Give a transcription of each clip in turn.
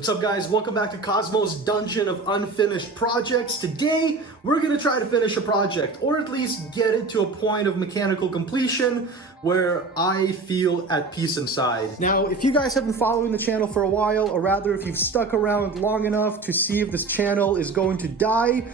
What's up guys, welcome back to Cosmo's Dungeon of Unfinished Projects. Today, we're gonna try to finish a project, or at least get it to a point of mechanical completion where I feel at peace inside. Now, if you guys have been following the channel for a while, or rather if you've stuck around long enough to see if this channel is going to die,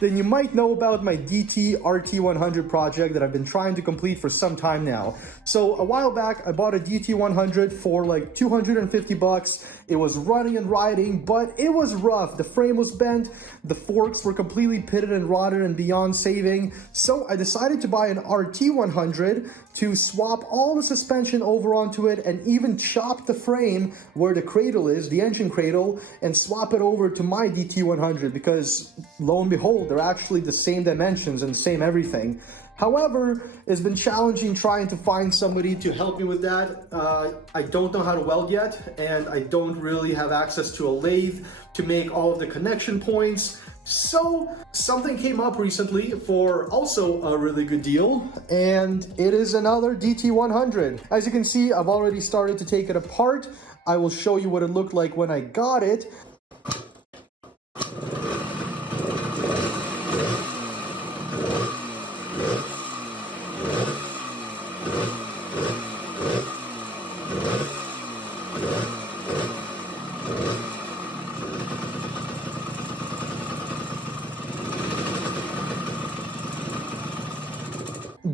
then you might know about my DT100 project that I've been trying to complete for some time now. So a while back, I bought a DT100 for like 250 bucks. It was running and riding, but it was rough. The frame was bent, the forks were completely pitted and rotted and beyond saving. So I decided to buy an RT100 to swap all the suspension over onto it and even chop the frame where the cradle is, the engine cradle, and swap it over to my DT100 because lo and behold, they're actually the same dimensions and same everything. However, it's been challenging trying to find somebody to help me with that. I don't know how to weld yet, and I don't really have access to a lathe to make all of the connection points. So something came up recently for also a really good deal, and it is another DT100. As you can see, I've already started to take it apart. I will show you what it looked like when I got it.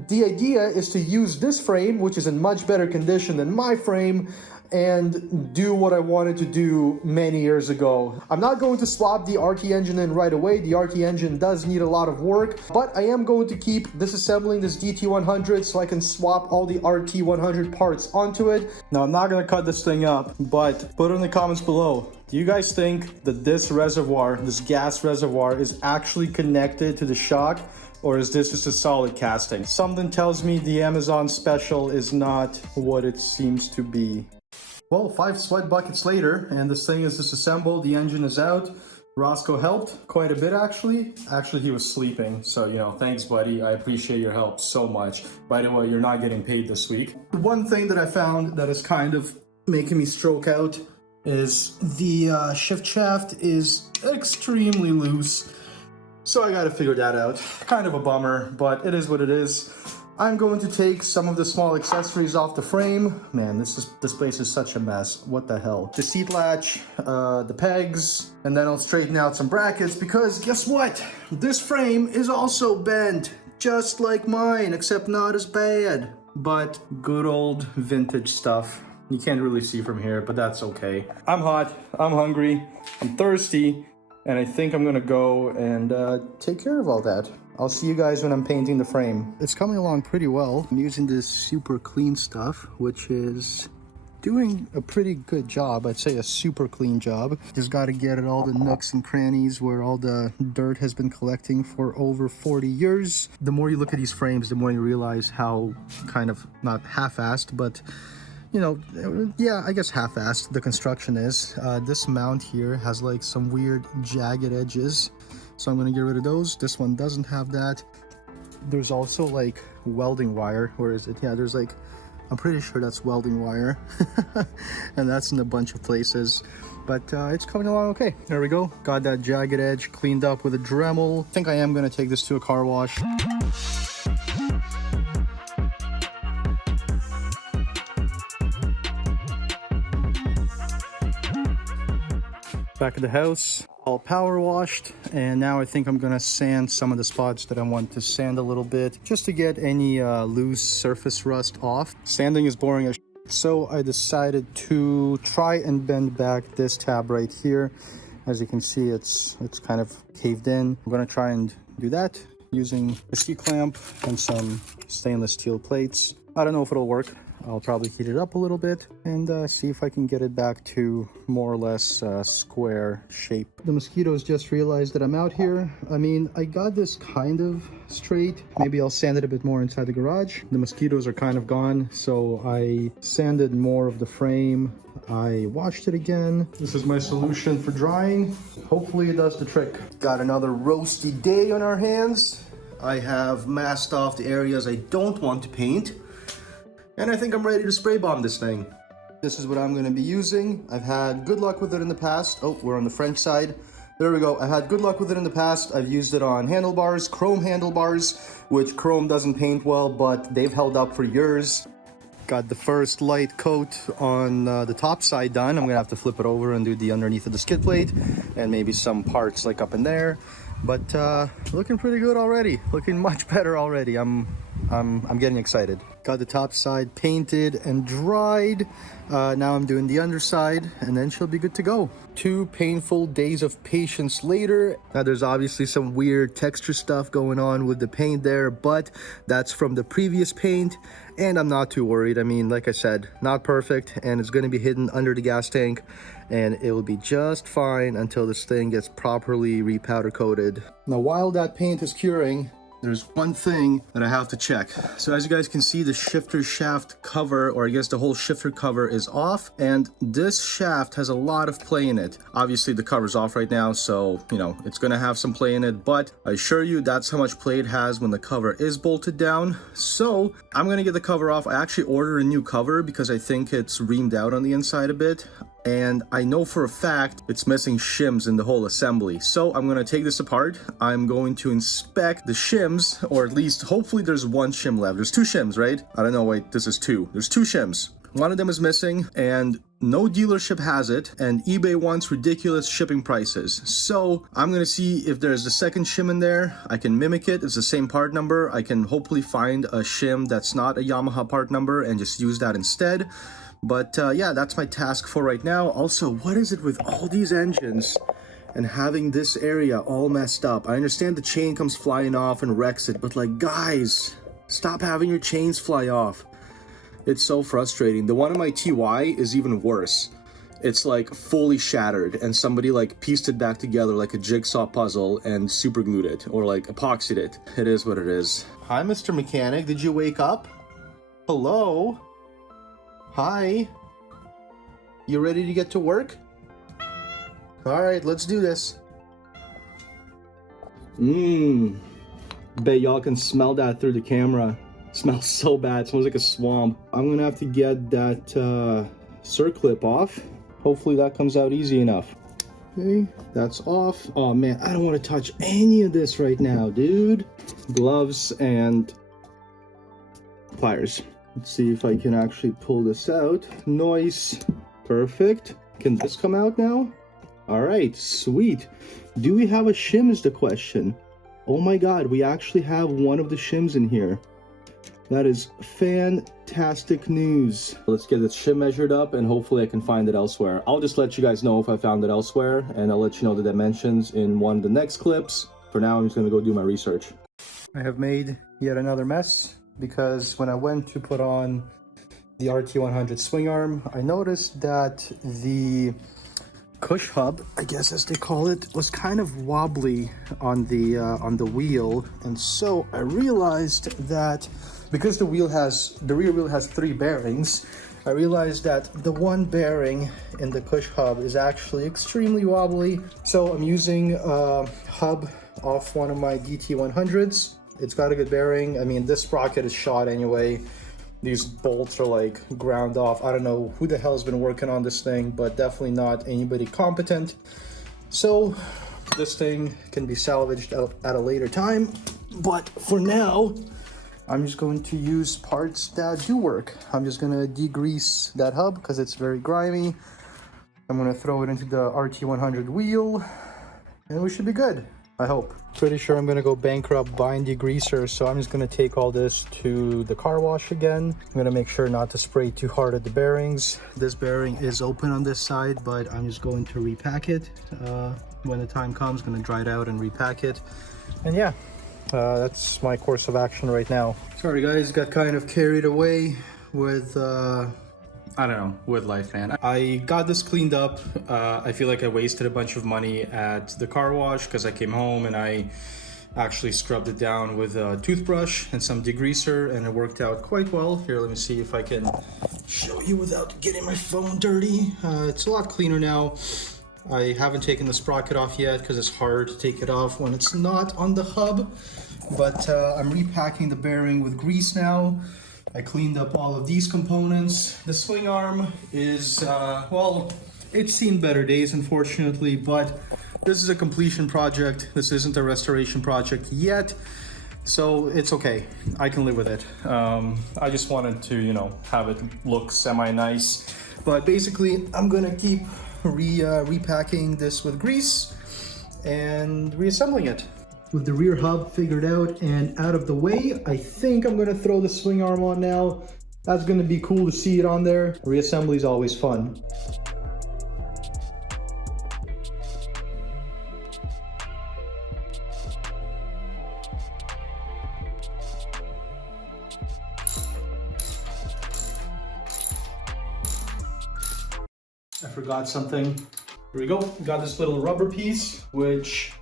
The idea is to use this frame, which is in much better condition than my frame, and do what I wanted to do many years ago. I'm not going to swap the RT engine in right away. The RT engine does need a lot of work, but I am going to keep disassembling this DT100 so I can swap all the RT100 parts onto it. Now, I'm not going to cut this thing up, but put it in the comments below. Do you guys think that this reservoir, this gas reservoir, is actually connected to the shock? Or is this just a solid casting? Something tells me the Amazon special is not what it seems to be. Well, 5 sweat buckets later, and this thing is disassembled, the engine is out. Roscoe helped quite a bit actually. Actually, he was sleeping, so you know, thanks buddy, I appreciate your help so much. By the way, you're not getting paid this week. One thing that I found that is kind of making me stroke out is the shift shaft is extremely loose. So I gotta figure that out. Kind of a bummer, but it is what it is. I'm going to take some of the small accessories off the frame. Man, this place is such a mess. What the hell? The seat latch, the pegs, and then I'll straighten out some brackets because guess what? This frame is also bent, just like mine, except not as bad. But good old vintage stuff. You can't really see from here, but that's okay. I'm hot, I'm hungry, I'm thirsty. And I think I'm gonna go and take care of all that. I'll see you guys when I'm painting the frame. It's coming along pretty well. I'm using this super clean stuff, which is doing a pretty good job. I'd say a super clean job. Just gotta get at all the nooks and crannies where all the dirt has been collecting for over 40 years. The more you look at these frames, the more you realize how kind of, not half-assed, but you know, yeah, I guess half-assed the construction is. This mount here has like some weird jagged edges, so I'm gonna get rid of those. This one doesn't have that. There's also like welding wire. Where is it? Yeah, there's like, I'm pretty sure that's welding wire. And that's in a bunch of places, but it's coming along okay. There we go. Got that jagged edge cleaned up with a Dremel. I think I am gonna take this to a car wash. Back at the house, all power washed, and now I think I'm gonna sand some of the spots that I want to sand a little bit, just to get any loose surface rust off. Sanding is boring as shit, so I decided to try and bend back this tab right here. As you can see, it's kind of caved in. I'm gonna try and do that using a C-clamp and some stainless steel plates. I don't know if it'll work. I'll probably heat it up a little bit and see if I can get it back to more or less square shape. The mosquitoes just realized that I'm out here. I mean, I got this kind of straight. Maybe I'll sand it a bit more inside the garage. The mosquitoes are kind of gone, so I sanded more of the frame. I washed it again. This is my solution for drying. Hopefully it does the trick. Got another roasty day on our hands. I have masked off the areas I don't want to paint. And I think I'm ready to spray bomb this thing. This is what I'm going to be using. I've had good luck with it in the past. Oh, we're on the French side. There we go. I had good luck with it in the past. I've used it on handlebars, chrome handlebars, which chrome doesn't paint well, but they've held up for years. Got the first light coat on the top side done. I'm gonna have to flip it over and do the underneath of the skid plate and maybe some parts like up in there. But looking pretty good already. Looking much better already. I'm getting excited. Got the top side painted and dried. Now I'm doing the underside and then she'll be good to go. 2 painful days of patience later. Now there's obviously some weird texture stuff going on with the paint there, but that's from the previous paint and I'm not too worried. I mean, like I said, not perfect and it's going to be hidden under the gas tank and it will be just fine until this thing gets properly repowder coated. Now while that paint is curing, there's one thing that I have to check. So as you guys can see, the shifter shaft cover, or I guess the whole shifter cover, is off, and this shaft has a lot of play in it. Obviously the cover's off right now, so you know it's gonna have some play in it, but I assure you that's how much play it has when the cover is bolted down. So I'm gonna get the cover off. I actually ordered a new cover because I think it's reamed out on the inside a bit, and I know for a fact it's missing shims in the whole assembly. So I'm gonna take this apart. I'm going to inspect the shims, or at least hopefully there's one shim left. There's 2 shims, right? I don't know, wait, this is 2. There's 2 shims. One of them is missing and no dealership has it, and eBay wants ridiculous shipping prices. So I'm gonna see if there's a second shim in there. I can mimic it. It's the same part number. I can hopefully find a shim that's not a Yamaha part number and just use that instead. But yeah, that's my task for right now. Also, what is it with all these engines and having this area all messed up? I understand the chain comes flying off and wrecks it, but like, guys, stop having your chains fly off. It's so frustrating. The one on my TY is even worse. It's like fully shattered and somebody like pieced it back together like a jigsaw puzzle and super glued it or like epoxied it. It is what it is. Hi, Mr. Mechanic. Did you wake up? Hello? Hi. You ready to get to work? All right, let's do this. Bet y'all can smell that through the camera. It smells so bad. It smells like a swamp. I'm gonna have to get that circlip off. Hopefully that comes out easy enough. Okay, that's off. Oh man, I don't want to touch any of this right now, dude. Gloves and pliers. Let's see if I can actually pull this out. Nice. Perfect. Can this come out now? All right, sweet. Do we have a shim is the question. Oh my God, we actually have one of the shims in here. That is fantastic news. Let's get this shim measured up and hopefully I can find it elsewhere. I'll just let you guys know if I found it elsewhere and I'll let you know the dimensions in one of the next clips. For now, I'm just gonna go do my research. I have made yet another mess because when I went to put on the RT100 swing arm, I noticed that the cush hub, I guess as they call it, was kind of wobbly on the wheel, and so I realized that because the rear wheel has 3 bearings, I realized that the one bearing in the cush hub is actually extremely wobbly. So I'm using a hub off one of my DT100s. It's got a good bearing. I mean, this sprocket is shot anyway. These bolts are like ground off. I don't know who the hell has been working on this thing, but definitely not anybody competent. So this thing can be salvaged at a later time. But for now, I'm just going to use parts that do work. I'm just gonna degrease that hub because it's very grimy. I'm gonna throw it into the RT100 wheel and we should be good. I hope. Pretty sure I'm gonna go bankrupt buying degreaser, so I'm just gonna take all this to the car wash again. I'm gonna make sure not to spray too hard at the bearings. This bearing is open on this side, but I'm just going to repack it. When the time comes, gonna dry it out and repack it. And yeah, that's my course of action right now. Sorry guys, got kind of carried away with I don't know, with life, man. I got this cleaned up. I feel like I wasted a bunch of money at the car wash because I came home and I actually scrubbed it down with a toothbrush and some degreaser and it worked out quite well. Here, let me see if I can show you without getting my phone dirty. It's a lot cleaner now. I haven't taken the sprocket off yet because it's hard to take it off when it's not on the hub. But I'm repacking the bearing with grease now. I cleaned up all of these components. The swing arm is, well, it's seen better days, unfortunately, but this is a completion project. This isn't a restoration project yet, so it's okay. I can live with it. I just wanted to, you know, have it look semi-nice. But basically, I'm gonna keep repacking this with grease and reassembling it. With the rear hub figured out and out of the way, I think I'm gonna throw the swing arm on now. That's gonna be cool to see it on there. Reassembly is always fun. I forgot something. Here we go. Got this little rubber piece, which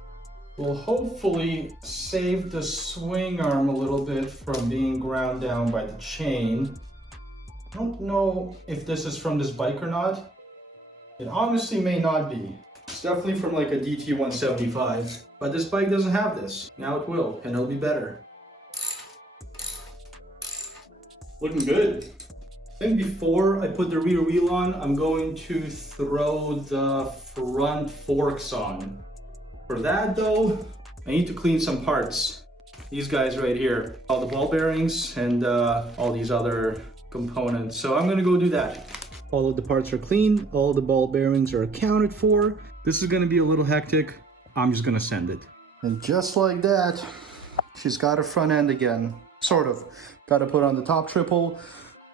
will hopefully save the swing arm a little bit from being ground down by the chain. I don't know if this is from this bike or not. It honestly may not be. It's definitely from like a DT175, but this bike doesn't have this. Now it will, and it'll be better. Looking good. I think before I put the rear wheel on, I'm going to throw the front forks on. For that though, I need to clean some parts. These guys right here, all the ball bearings and all these other components. So I'm gonna go do that. All of the parts are clean, all the ball bearings are accounted for. This is gonna be a little hectic. I'm just gonna send it. And just like that, she's got a front end again, sort of. Got to put on the top triple.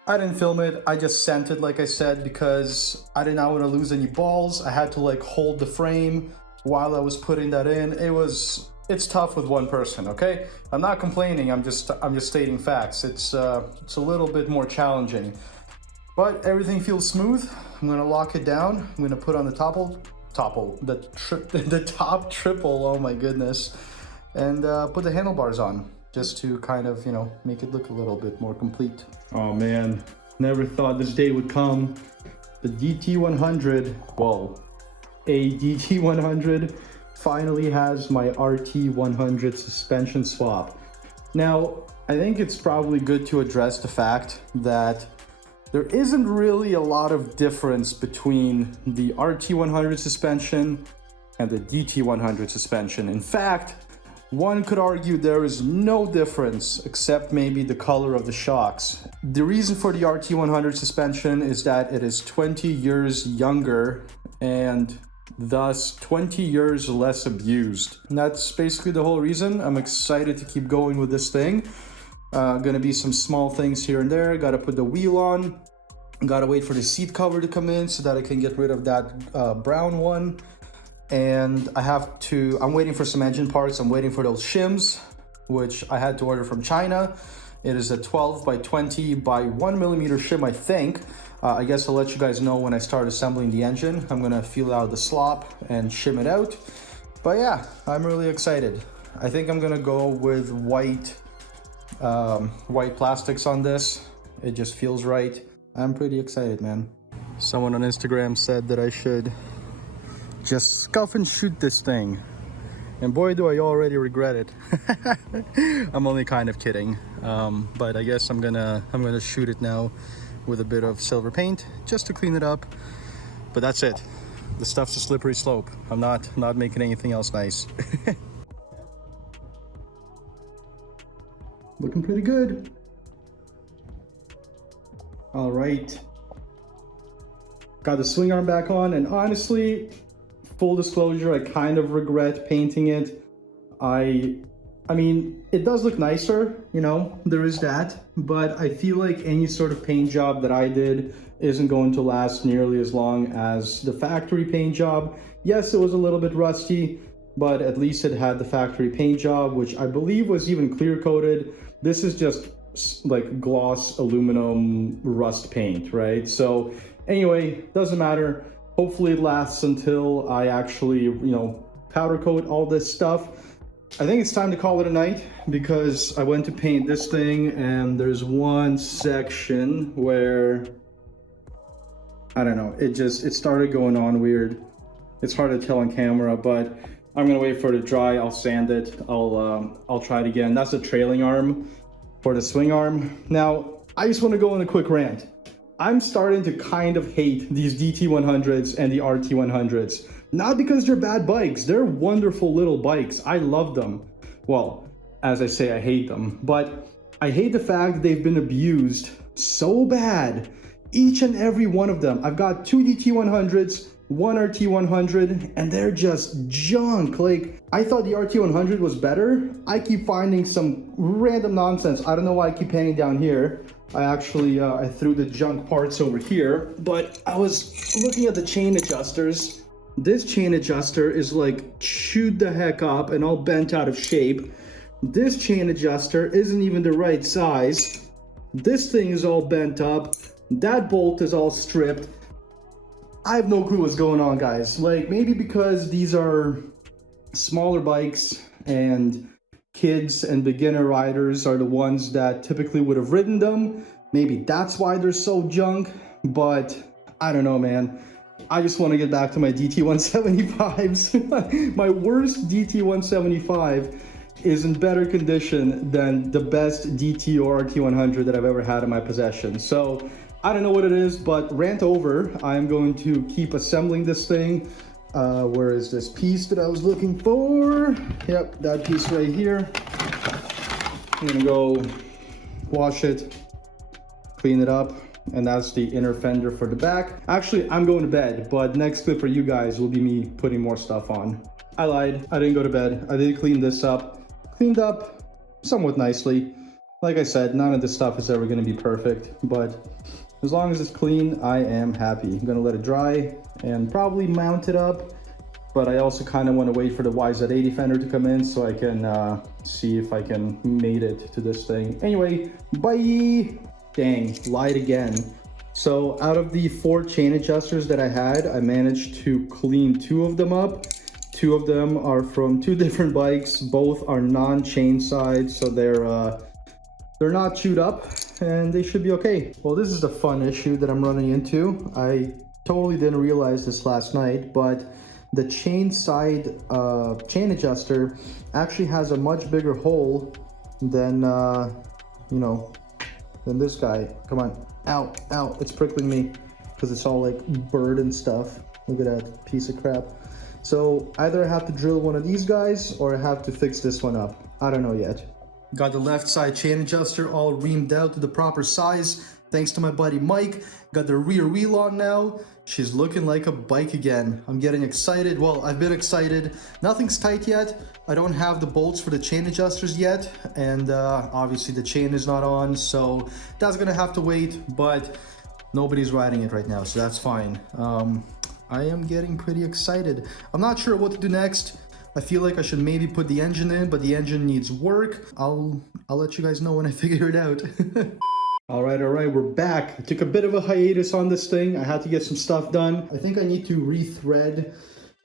I didn't film it, I just sent it like I said because I did not want to lose any balls. I had to like hold the frame while I was putting that in. It's tough with one person, okay? I'm not complaining, I'm just stating facts. It's a little bit more challenging. But everything feels smooth. I'm gonna lock it down. I'm gonna put on the the top triple, oh my goodness. And put the handlebars on, just to kind of, you know, make it look a little bit more complete. Oh man, never thought this day would come. The DT100, well, a DT100 finally has my RT100 suspension swap. Now, I think it's probably good to address the fact that there isn't really a lot of difference between the RT100 suspension and the DT100 suspension. In fact, one could argue there is no difference except maybe the color of the shocks. The reason for the RT100 suspension is that it is 20 years younger and thus 20 years less abused. And that's basically the whole reason. I'm excited to keep going with this thing. Gonna be some small things here and there. Gotta put the wheel on. Gotta wait for the seat cover to come in so that I can get rid of that brown one. And I'm waiting for some engine parts. I'm waiting for those shims, which I had to order from China. It is a 12 by 20 by 1 millimeter shim, I think. I guess I'll let you guys know when I start assembling the engine. I'm gonna feel out the slop and shim it out. But yeah, I'm really excited. I think I'm gonna go with white plastics on this. It just feels right. I'm pretty excited, man. Someone on Instagram said that I should just scuff and shoot this thing, and boy do I already regret it. I'm only kind of kidding, but I guess I'm gonna shoot it now with a bit of silver paint just to clean it up. But that's it. The stuff's a slippery slope. I'm not making anything else nice. Looking pretty good. All right, got the swing arm back on, and honestly, full disclosure, I kind of regret painting it. I mean, it does look nicer, you know, there is that, but I feel like any sort of paint job that I did isn't going to last nearly as long as the factory paint job. Yes, it was a little bit rusty, but at least it had the factory paint job, which I believe was even clear coated. This is just like gloss aluminum rust paint, right? So anyway, doesn't matter. Hopefully it lasts until I actually, you know, powder coat all this stuff. I think it's time to call it a night because I went to paint this thing and there's one section where, I don't know, it started going on weird. It's hard to tell on camera, but I'm gonna wait for it to dry. I'll sand it. I'll try it again. That's the trailing arm for the swing arm. Now, I just want to go on a quick rant. I'm starting to kind of hate these DT100s and the RT100s. Not because they're bad bikes, they're wonderful little bikes. I love them. Well, as I say, I hate them, but I hate the fact that they've been abused so bad. Each and every one of them. I've got 2 DT100s, 1 RT100, and they're just junk. Like, I thought the RT100 was better. I keep finding some random nonsense. I don't know why I keep hanging down here. I actually, I threw the junk parts over here, but I was looking at the chain adjusters. This chain adjuster is like chewed the heck up and all bent out of shape. This chain adjuster isn't even the right size. This thing is all bent up. That bolt is all stripped. I have no clue what's going on, guys. Like, maybe because these are smaller bikes and kids and beginner riders are the ones that typically would have ridden them. Maybe that's why they're so junk, but I don't know, man. I just want to get back to my DT175s. My worst DT175 is in better condition than the best DT or RT100 that I've ever had in my possession. So I don't know what it is, but rant over. I'm going to keep assembling this thing. Where is this piece that I was looking for? Yep, that piece right here. I'm gonna go wash it, clean it up, and that's the inner fender for the back. Actually, I'm going to bed, but next clip for you guys will be me putting more stuff on. I lied, I didn't go to bed. I did clean this up. Cleaned up somewhat nicely. Like I said, none of this stuff is ever gonna be perfect, but as long as it's clean, I am happy. I'm gonna let it dry and probably mount it up, but I also kind of want to wait for the YZ80 fender to come in so I can see if I can mate it to this thing. Anyway, bye! Dang, lied again. So out of the 4 chain adjusters that I had, I managed to clean 2 of them up. 2 of them are from 2 different bikes. Both are non-chain side, so they're not chewed up and they should be okay. Well, this is a fun issue that I'm running into. I totally didn't realize this last night, but the chain side chain adjuster actually has a much bigger hole than, than this guy. Come on, ow, ow, it's prickling me because it's all like burred and stuff. Look at that piece of crap. So either I have to drill one of these guys or I have to fix this one up. I don't know yet. Got the left side chain adjuster all reamed out to the proper size, thanks to my buddy Mike. Got the rear wheel on now. She's looking like a bike again. I'm getting excited. Well, I've been excited. Nothing's tight yet. I don't have the bolts for the chain adjusters yet. And obviously the chain is not on, so that's gonna have to wait, but nobody's riding it right now, so that's fine. I am getting pretty excited. I'm not sure what to do next. I feel like I should maybe put the engine in, but the engine needs work. I'll let you guys know when I figure it out. All right, we're back. I took a bit of a hiatus on this thing. I had to get some stuff done. I think I need to rethread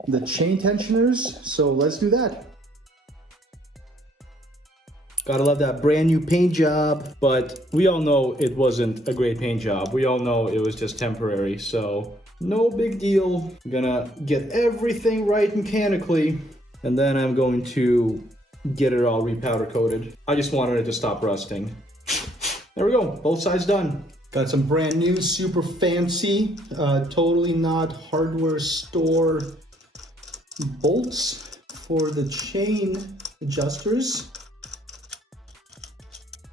the chain tensioners, so let's do that. Gotta love that brand new paint job, but we all know it wasn't a great paint job. We all know it was just temporary, so no big deal. I'm gonna get everything right mechanically, and then I'm going to get it all repowder coated. I just wanted it to stop rusting. There we go, both sides done. Got some brand new, super fancy, totally not hardware store bolts for the chain adjusters.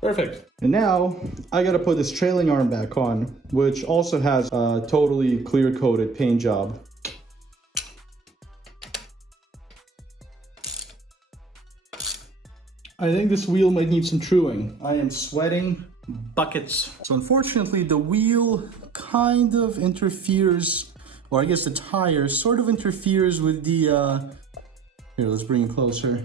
Perfect. And now I gotta put this trailing arm back on, which also has a totally clear coated paint job. I think this wheel might need some truing. I am sweating buckets. So unfortunately the wheel kind of interferes, or I guess the tire sort of interferes with the, here, let's bring it closer.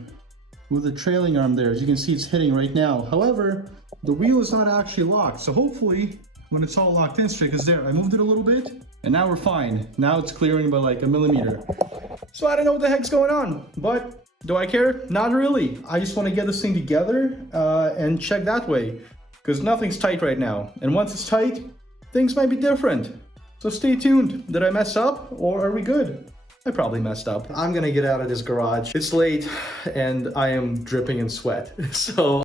With the trailing arm there, as you can see, it's hitting right now. However, the wheel is not actually locked. So hopefully when it's all locked in straight, because there, I moved it a little bit and now we're fine. Now it's clearing by like 1 millimeter. So I don't know what the heck's going on, but do I care? Not really. I just want to get this thing together and check that way, because nothing's tight right now. And once it's tight, things might be different. So stay tuned. Did I mess up or are we good? I probably messed up. I'm gonna get out of this garage. It's late and I am dripping in sweat. So